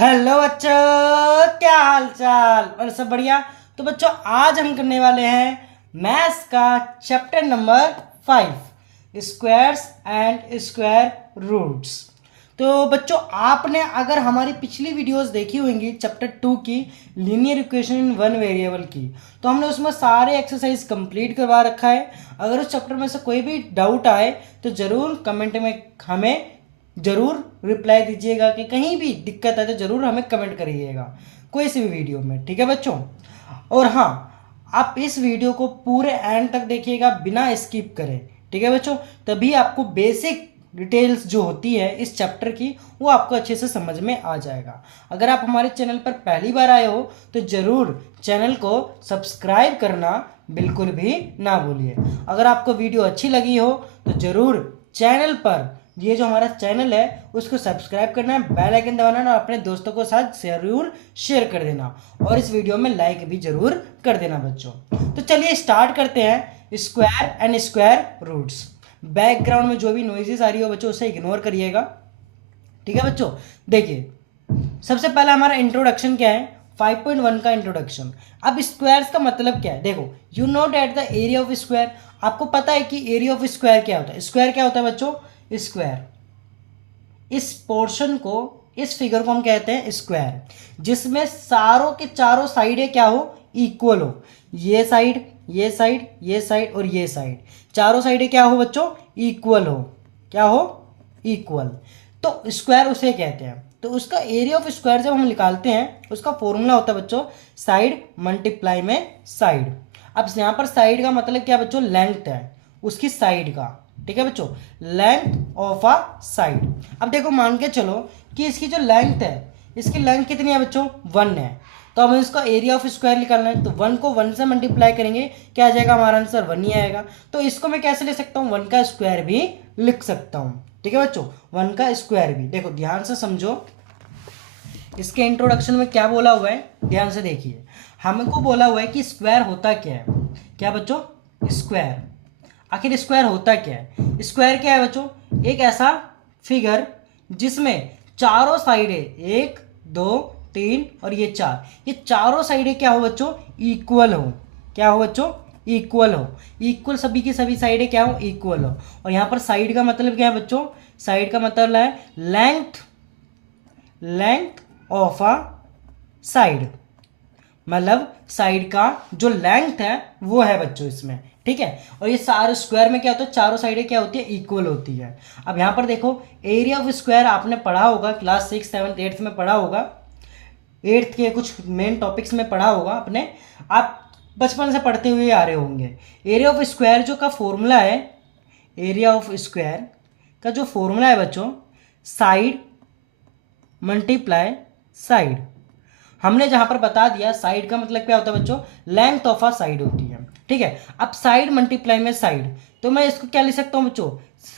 Hello बच्चों, क्या हाल चाल और सब बढ़िया। तो बच्चों आज हम करने वाले हैं मैथ्स का chapter number 5, squares and square roots. तो बच्चों आपने अगर हमारी पिछली वीडियोस देखी होंगी चैप्टर 2 की linear equation in one variable की, तो हमने उसमें सारे एक्सरसाइज कंप्लीट करवा रखा है। अगर उस चैप्टर में से कोई भी डाउट आए तो ज़रूर कमेंट में हमें ज़रूर रिप्लाई दीजिएगा कि कहीं भी दिक्कत है तो ज़रूर हमें कमेंट करिएगा कोई सी भी वीडियो में, ठीक है बच्चों। और हाँ, आप इस वीडियो को पूरे एंड तक देखिएगा बिना स्किप करें, ठीक है बच्चों। तभी आपको बेसिक डिटेल्स जो होती है इस चैप्टर की वो आपको अच्छे से समझ में आ जाएगा। अगर आप हमारे चैनल पर पहली बार आए हो तो ज़रूर चैनल को सब्सक्राइब करना बिल्कुल भी ना भूलिए। अगर आपको वीडियो अच्छी लगी हो तो ज़रूर चैनल पर ये जो हमारा चैनल है उसको सब्सक्राइब करना है, बेल आइकन दबाना और अपने दोस्तों के साथ जरूर शेयर कर देना और इस वीडियो में लाइक भी जरूर कर देना बच्चों। तो चलिए स्टार्ट करते हैं square and square roots. Background में जो भी नॉइजेस आ रही हो बच्चों उसे इग्नोर करिएगा, ठीक है बच्चों। देखिए सबसे पहला हमारा इंट्रोडक्शन क्या है, 5.1 का इंट्रोडक्शन। अब स्क्वायर्स का मतलब क्या है, देखो you know that the area of square. आपको पता है कि एरिया ऑफ स्क्वायर क्या होता है। स्क्वायर क्या होता है बच्चों, स्क्वायर, इस पोर्शन को, इस फिगर को हम कहते हैं स्क्वायर, जिसमें सारों के चारों साइडें क्या हो, इक्वल हो। ये साइड, ये साइड, ये साइड और ये साइड, चारों साइडें क्या हो बच्चों, इक्वल हो। क्या हो, इक्वल। तो स्क्वायर उसे कहते हैं। तो उसका एरिया ऑफ स्क्वायर जब हम निकालते हैं उसका फॉर्मूला होता है बच्चों साइड मल्टीप्लाई में साइड। अब यहाँ पर साइड का मतलब क्या बच्चों, लेंथ है उसकी साइड का, ठीक है बच्चों, लेंथ ऑफ अ साइड। अब देखो मान के चलो कि इसकी जो लेंथ है, इसकी लेंथ कितनी है बच्चों, 1 है। तो हमें इसका एरिया ऑफ स्क्वायर निकालना है, तो 1 को 1 से मल्टीप्लाई करेंगे, क्या आ जाएगा हमारा आंसर, 1 ही आएगा। तो इसको मैं कैसे ले सकता हूँ, 1 का स्क्वायर भी लिख सकता हूँ, ठीक है बच्चों, 1 का स्क्वायर भी। देखो ध्यान से समझो इसके इंट्रोडक्शन में क्या बोला हुआ है, ध्यान से देखिए। हमको बोला हुआ है कि स्क्वायर होता क्या है, क्या बच्चों, स्क्वायर। आखिर स्क्वायर होता क्या है, स्क्वायर क्या है बच्चों, एक ऐसा फिगर जिसमें चारों साइडें, 1 2 3 और ये 4, ये चारों साइडें क्या हो बच्चों, इक्वल हो। क्या हो बच्चों, इक्वल हो। इक्वल, सभी की सभी साइडें क्या हो, इक्वल हो। और यहाँ पर साइड का मतलब क्या है बच्चों, साइड का मतलब है length, length of a side, मतलब साइड का जो लेंथ है वो है बच्चों इसमें, ठीक है। और ये सारे स्क्वायर में क्या होता है, चारों साइडें क्या होती है, इक्वल होती है। अब यहाँ पर देखो एरिया ऑफ स्क्वायर आपने पढ़ा होगा क्लास 6 7 8 में पढ़ा होगा, 8th के कुछ मेन टॉपिक्स में पढ़ा होगा अपने, आप बचपन से पढ़ते हुए आ रहे होंगे। एरिया ऑफ स्क्वायर जो का फॉर्मूला है, एरिया ऑफ स्क्वायर का जो फॉर्मूला है बच्चों, साइड मल्टीप्लाई साइड। हमने जहां पर बता दिया साइड का मतलब क्या होता है बच्चों, लेंथ ऑफ अ साइड होती है, ठीक है। अब साइड मल्टीप्लाई में साइड, तो मैं इसको क्या लिख सकता हूं बच्चों,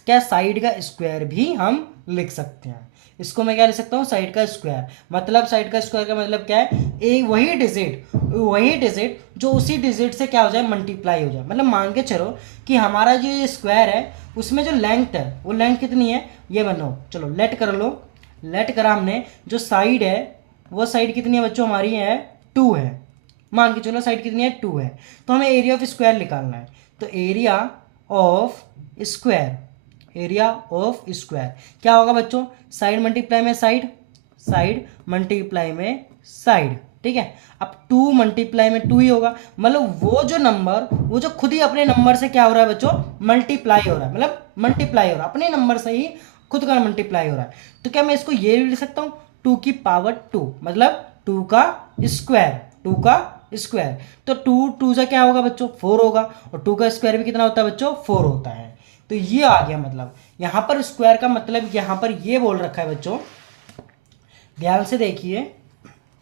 क्या साइड का स्क्वायर भी हम लिख सकते हैं। इसको मैं क्या लिख सकता हूँ, साइड का स्क्वायर। मतलब साइड का स्क्वायर का मतलब क्या है, ए वही डिजिट जो उसी डिजिट से क्या हो जाए, मल्टीप्लाई हो जाए। मतलब मान के चलो कि हमारा जो ये स्क्वायर है उसमें जो लेंथ है वो लेंथ कितनी है, ये बनो, चलो लेट कर लो, लेट करा हमने, जो साइड है वो साइड कितनी है बच्चों, हमारी है 2 है। मान के चलो साइड कितनी है, 2 है। तो हमें एरिया ऑफ स्क्वायर निकालना है। तो area of square, area of square क्या होगा बच्चों, साइड मल्टीप्लाई में साइड, साइड मल्टीप्लाई में साइड, ठीक है। अब 2 मल्टीप्लाई में 2 ही होगा, मतलब वो जो नंबर, वो जो खुद ही अपने नंबर से क्या हो रहा है बच्चों, मल्टीप्लाई हो रहा है, मतलब मल्टीप्लाई हो रहा है अपने नंबर से ही, खुद का मल्टीप्लाई हो रहा है। तो क्या मैं इसको ये भी लिख सकता हूँ 2 की पावर 2, मतलब 2 का स्क्वायर, 2 का स्क्वायर। तो 2 2 से क्या होगा बच्चों, 4 होगा, और 2 का स्क्वायर भी कितना होता है बच्चों, 4 होता है। तो ये आ गया, मतलब यहां पर स्क्वायर का मतलब यहां पर ये बोल रखा है बच्चों, ध्यान से देखिए।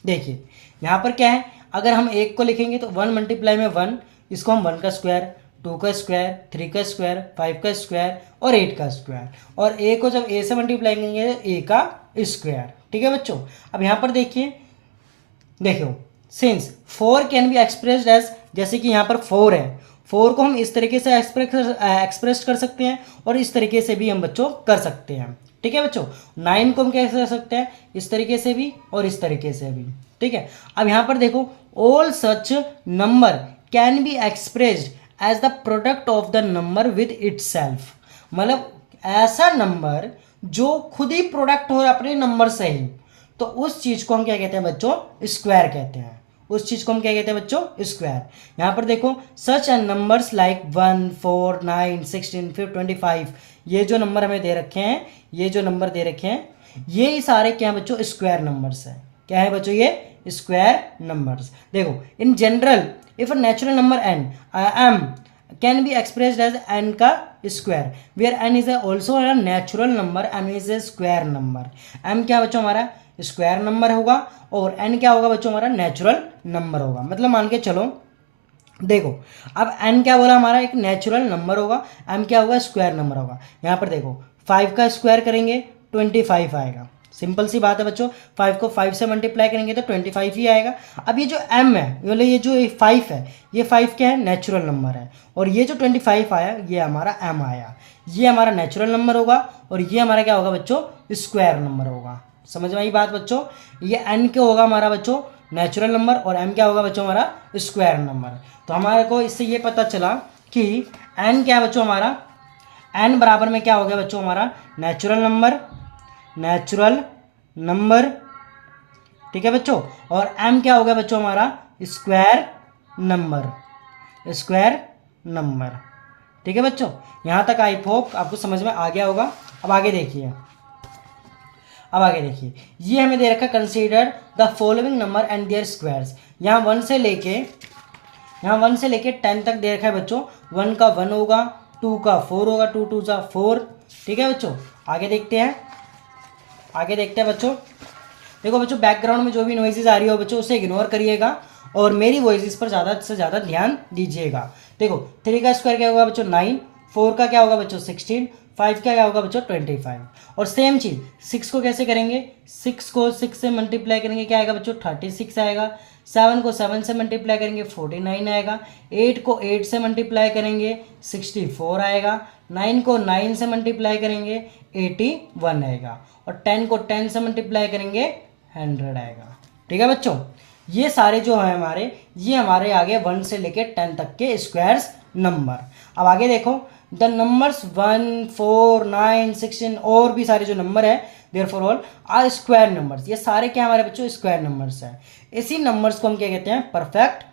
देखिए यहां पर क्या है, अगर हम एक को लिखेंगे तो 1 मल्टीप्लाई में 1, इसको हम 1 का स्क्वायर, 2 का स्क्वायर, 3 का स्क्वायर, 5 का स्क्वायर और 8 का स्क्वायर, और ए को जब ए से मल्टीप्लाई करेंगे तो ए का स्क्वायर, ठीक है बच्चों। अब यहाँ पर देखिए, देखो since 4 can be expressed as, जैसे कि यहाँ पर 4 है, 4 को हम इस तरीके से एक्सप्रेस कर सकते हैं और इस तरीके से भी हम बच्चों कर सकते हैं, ठीक है बच्चों। 9 को हम कैसे कर सकते हैं, इस तरीके से भी और इस तरीके से भी, ठीक है। अब यहाँ पर देखो, all such number can be expressed as the product of the number with itself, मतलब ऐसा नंबर जो खुद ही प्रोडक्ट हो अपने नंबर से ही, तो उस चीज को हम क्या कहते हैं बच्चों, स्क्वायर कहते हैं। उस चीज को हम क्या कहते हैं बच्चों, स्क्वायर। यहां पर देखो, सच एंड नंबर्स लाइक 1 4 9 16 फिर 25, ये जो नंबर हमें दे रखे हैं, ये जो नंबर दे रखे हैं, ये ही सारे क्या है बच्चों, स्क्वायर नंबर्स है। क्या है बच्चों, ये स्क्वायर नंबर्स। देखो, in general if a natural number n m can be expressed as n का square, where n is also a natural number, m is a square number. M क्या बच्चों हमारा स्क्वायर नंबर होगा और N क्या होगा बच्चों हमारा नेचुरल नंबर होगा। मतलब मान के चलो, देखो अब एन क्या बोला हमारा एक नेचुरल नंबर होगा, एम क्या होगा स्क्वायर नंबर होगा। यहाँ पर देखो 5 का स्क्वायर करेंगे 25 आएगा, सिंपल सी बात है बच्चों। 5 को 5 से मल्टीप्लाई करेंगे तो 25 ही आएगा। अब ये जो m है, बोले ये जो 5 है, ये 5 क्या है नेचुरल नंबर है, और ये जो 25 आया ये हमारा m आया, ये हमारा नेचुरल नंबर होगा और ये हमारा क्या होगा बच्चों, स्क्वायर नंबर होगा। समझ में आई बात बच्चों, ये n क्या होगा हमारा बच्चों नेचुरल नंबर और m क्या होगा बच्चों हमारा स्क्वायर नंबर। तो हमारे को इससे ये पता चला कि n क्या है बच्चों हमारा, n बराबर में क्या हो गया बच्चों हमारा नेचुरल नंबर, ठीक है बच्चों, और m क्या हो गया बच्चों हमारा स्क्वायर नंबर, ठीक है बच्चों। यहाँ तक आई होप आपको समझ में आ गया होगा। अब आगे देखिए, ये हमें दे रखा consider the following number and their squares. यहाँ 1 से लेके 10 तक दे रखा है बच्चों। 1 का 1 होगा, 2 का 4 होगा, 2 2 जा 4, ठीक है बच्चों। आगे देखते हैं बच्चों। देखो बच्चों, बैकग्राउंड में जो भी नॉइजेज आ रही हो बच्चों उसे इग्नोर करिएगा और मेरी वॉइस पर ज़्यादा से ज़्यादा ध्यान दीजिएगा। देखो 3 का स्क्वायर क्या होगा बच्चों 9, 4 का क्या होगा बच्चों 16, 5 का क्या होगा बच्चों 25। और सेम चीज़ 6 को कैसे करेंगे, 6 को 6 से मल्टीप्लाई करेंगे क्या आएगा बच्चों 36 आएगा। 7 को 7 से मल्टीप्लाई करेंगे 49 आएगा। 8 को 8 से मल्टीप्लाई करेंगे 64 आएगा। 9 को 9 से मल्टीप्लाई करेंगे 81 आएगा। और 10 को 10 से मल्टीप्लाई करेंगे 100 आएगा, ठीक है बच्चों। ये सारे जो है हमारे, ये हमारे आगे 1 से लेके 10 तक के स्क्वायर्स नंबर। अब आगे देखो, द नंबर्स 1 4 9 16 और भी सारे जो नंबर है therefore all are square numbers. ये सारे क्या हमारे बच्चों स्क्वायर नंबर्स हैं। इसी नंबर्स को हम क्या कहते हैं, परफेक्ट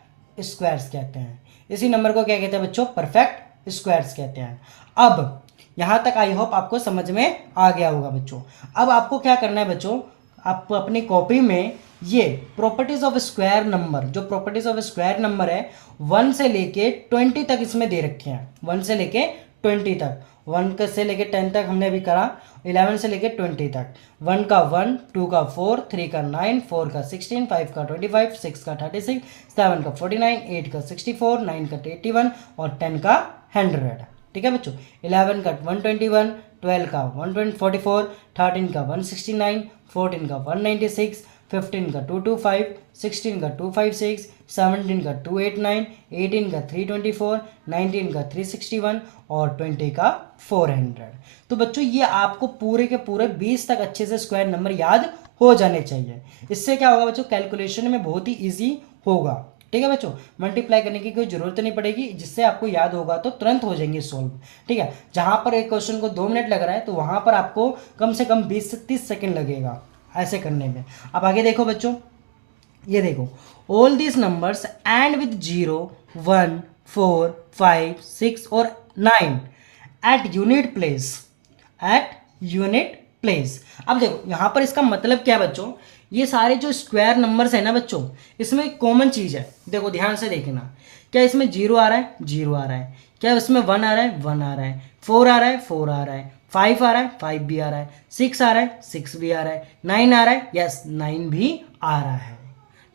स्क्वायर्स कहते हैं। इसी नंबर को क्या कहते हैं बच्चों, परफेक्ट स्क्वायर्स कहते हैं। अब यहाँ तक आई होप आपको समझ में आ गया होगा बच्चों। अब आपको क्या करना है बच्चों, आप अपनी कॉपी में ये प्रॉपर्टीज ऑफ स्क्वायर नंबर, जो प्रॉपर्टीज ऑफ स्क्वायर नंबर है 1 से लेके 20 तक इसमें दे रखे हैं। 1 से लेके 20 तक, 1 से लेके 10 तक हमने अभी करा, 11 से लेके 20 तक। 1 का 1, 2 का 4, 3 का 9, 4 का 16, 5 का 25, 6 का 36, 7 का 49, 8 का 64, 9 का 81 और 10 का 100, ठीक है बच्चों। 11 का 121, 12 का 144, 13 का 169, 14 का 196, 15 का 225, 16 का 256, 17 का 289, 18 का 324, 19 का 361 और 20 का 400। तो बच्चों ये आपको पूरे के पूरे 20 तक अच्छे से स्क्वायर नंबर याद हो जाने चाहिए। इससे क्या होगा बच्चों, कैलकुलेशन में बहुत ही ईजी होगा, ठीक है बच्चों। मल्टीप्लाई करने की कोई जरूरत नहीं पड़ेगी, जिससे आपको याद होगा तो तुरंत हो जाएंगे सॉल्व, ठीक है। जहां पर एक क्वेश्चन को 2 मिनट लग रहा है तो वहां पर आपको कम से कम 20 से 30 सेकंड लगेगा ऐसे करने में। अब आगे देखो बच्चों, ये देखो, all these numbers and with 0 1 4 5 6 और 9 एट यूनिट प्लेस। अब देखो यहाँ पर इसका मतलब क्या है बच्चों, ये सारे जो स्क्वायर नंबर्स है ना बच्चों, इसमें एक कॉमन चीज है। देखो ध्यान से देखना, क्या इसमें 0 आ रहा है, 0 आ रहा है, क्या इसमें 1 आ रहा है, 1 आ रहा है, 4 आ रहा है, 4 आ रहा है, 5 आ रहा है, 5 भी आ रहा है, 6 आ रहा है, 6 भी आ रहा है, 9 आ रहा है, यस 9 भी आ रहा है,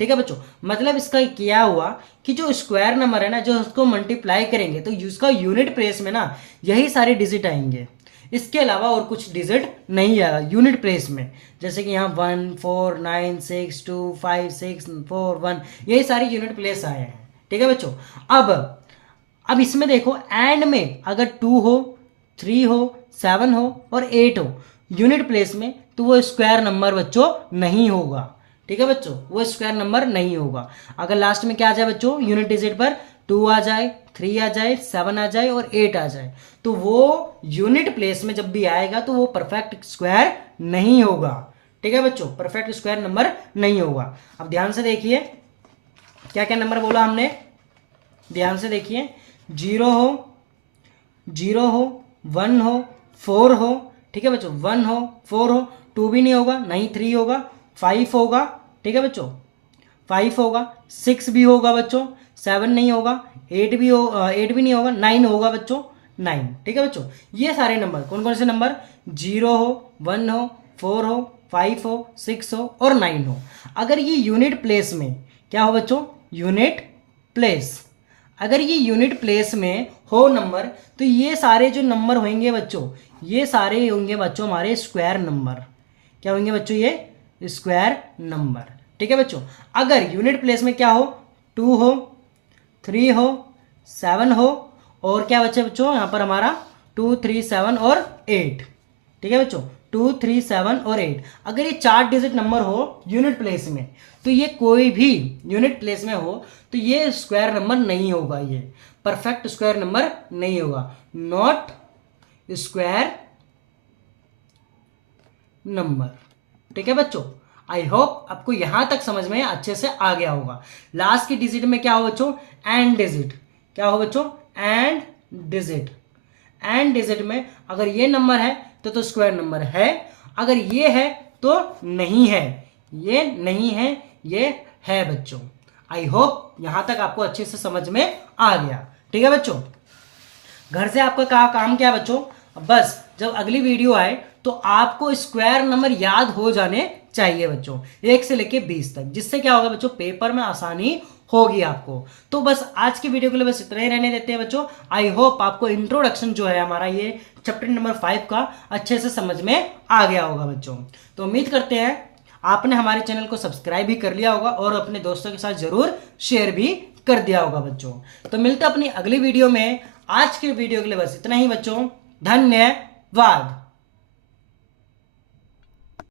ठीक है बच्चों। मतलब इसका क्या हुआ कि जो स्क्वायर नंबर है ना, जो उसको मल्टीप्लाई करेंगे तो उसका यूनिट प्लेस में ना यही सारे डिजिट आएंगे, इसके अलावा और कुछ डिजिट नहीं आएगा यूनिट प्लेस में। जैसे कि यहाँ 1 4 9 6 2 5 6 4 1 यही सारे यूनिट प्लेस आए हैं, ठीक है बच्चों। अब इसमें देखो, एंड में अगर 2 हो, 3 हो, 7 हो और 8 हो, यूनिट प्लेस में तो वो स्क्वायर नंबर बच्चों नहीं होगा। ठीक है बच्चों, वो स्क्वायर नंबर नहीं होगा। अगर लास्ट में क्या आ जाए बच्चों, यूनिट डिजिट पर 2 आ जाए, 3 आ जाए, 7 आ जाए और 8 आ जाए, तो वो यूनिट प्लेस में जब भी आएगा तो वो परफेक्ट स्क्वायर नहीं होगा। ठीक है बच्चों, परफेक्ट स्क्वायर नंबर नहीं होगा। अब ध्यान से देखिए क्या क्या नंबर बोला हमने, ध्यान से देखिए, 0 हो, 0 हो, 1 हो, 4 हो। ठीक है बच्चों, 1 हो, 4 हो, 2 भी नहीं होगा, नहीं 3 होगा, 5 होगा। ठीक है बच्चों, 5 होगा, 6 भी होगा बच्चों, 7 नहीं होगा, 8 भी 8 भी नहीं होगा, 9 होगा बच्चों, 9। ठीक है बच्चों, ये सारे नंबर कौन कौन से नंबर, 0 हो, 1 हो, 4 हो, 5 हो, 6 हो और 9 हो। अगर ये यूनिट प्लेस में क्या हो बच्चों, यूनिट प्लेस, अगर ये यूनिट प्लेस में हो नंबर, तो ये सारे जो नंबर होंगे बच्चों, ये सारे होंगे बच्चों हमारे स्क्वायर नंबर। क्या होंगे बच्चों, ये स्क्वायर नंबर। ठीक है बच्चों, अगर यूनिट प्लेस में क्या हो, 2 हो, 3 हो, 7 हो और क्या बच्चे बच्चों यहाँ पर हमारा 2, 3, 7 और 8। ठीक है बच्चों, 2, 3, 7 और 8। अगर ये 4 डिजिट नंबर हो यूनिट प्लेस में, तो ये कोई भी यूनिट प्लेस में हो तो ये स्क्वायर नंबर नहीं होगा, ये परफेक्ट स्क्वायर नंबर नहीं होगा, नॉट स्क्वायर नंबर। ठीक है बच्चों, आई होप आपको यहां तक समझ में अच्छे से आ गया होगा। लास्ट की डिजिट में क्या हो बच्चों, एंड डिजिट। क्या हो बच्चों, एंड डिजिट। एंड डिजिट में अगर ये नंबर है तो स्क्वायर नंबर है, अगर ये है तो नहीं है, ये नहीं है, ये है बच्चों। आई होप यहां तक आपको अच्छे से समझ में आ गया। ठीक है बच्चों, घर से आपका काम क्या है बच्चों, बस जब अगली वीडियो आए तो आपको स्क्वायर नंबर याद हो जाने चाहिए बच्चों, 1 से लेके 20 तक, जिससे क्या होगा बच्चों, पेपर में आसानी होगी आपको। तो बस आज की वीडियो के लिए बस इतना ही रहने देते हैं बच्चों। आई होप आपको इंट्रोडक्शन जो है हमारा ये चैप्टर नंबर 5 का अच्छे से समझ में आ गया होगा बच्चों। तो उम्मीद करते हैं आपने हमारे चैनल को सब्सक्राइब भी कर लिया होगा और अपने दोस्तों के साथ जरूर शेयर भी कर दिया होगा बच्चों। तो मिलते हैं अपनी अगली वीडियो में। आज के वीडियो के लिए बस इतना ही बच्चों, धन्यवाद।